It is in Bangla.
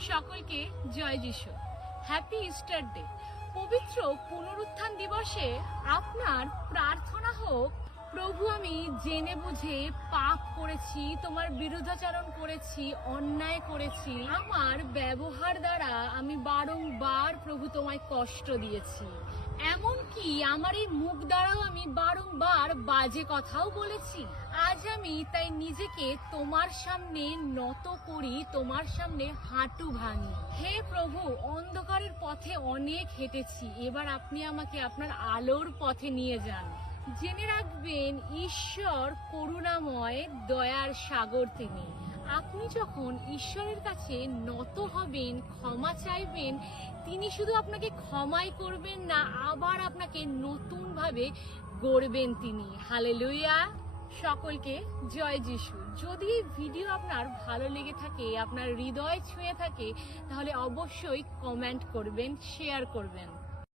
সকলকে জয় যিশু। Happy Easter day. পবিত্র পুনরুত্থান দিবসে আপনার প্রার্থনা হোক, প্রভু আমি জেনে বুঝে পাপ করেছি, তোমার বিরুদ্ধাচরণ করেছি, অন্যায় করেছি। আমার ব্যবহার দ্বারা আমি বারংবার প্রভু তোমায় কষ্ট দিয়েছি। এমনকি আমার এই মুখ দ্বারাও আমি বারংবার বাজে কথাও বলেছি। আজ আমি তাই নিজেকে তোমার সামনে নত করি, তোমার সামনে হাঁটু ভাঙি। হে প্রভু, অন্ধকারের পথে অনেক হেঁটেছি, এবার আপনি আমাকে আপনার আলোর পথে নিয়ে যান। জেনে রাখবেন, ঈশ্বর করুণাময়, দয়ার সাগর তিনি। আপনি যখন ঈশ্বরের কাছে নত হবেন, ক্ষমা চাইবেন, তিনি শুধু আপনাকে ক্ষমাই করবেন না, আবার আপনাকে নতুন ভাবে গড়বেন তিনি। হালেলুয়া। সকলকে জয় যিশু। যদি এই ভিডিও আপনার ভালো লেগে থাকে, আপনার হৃদয় ছুঁয়ে থাকে, তাহলে অবশ্যই কমেন্ট করবেন, শেয়ার করবেন।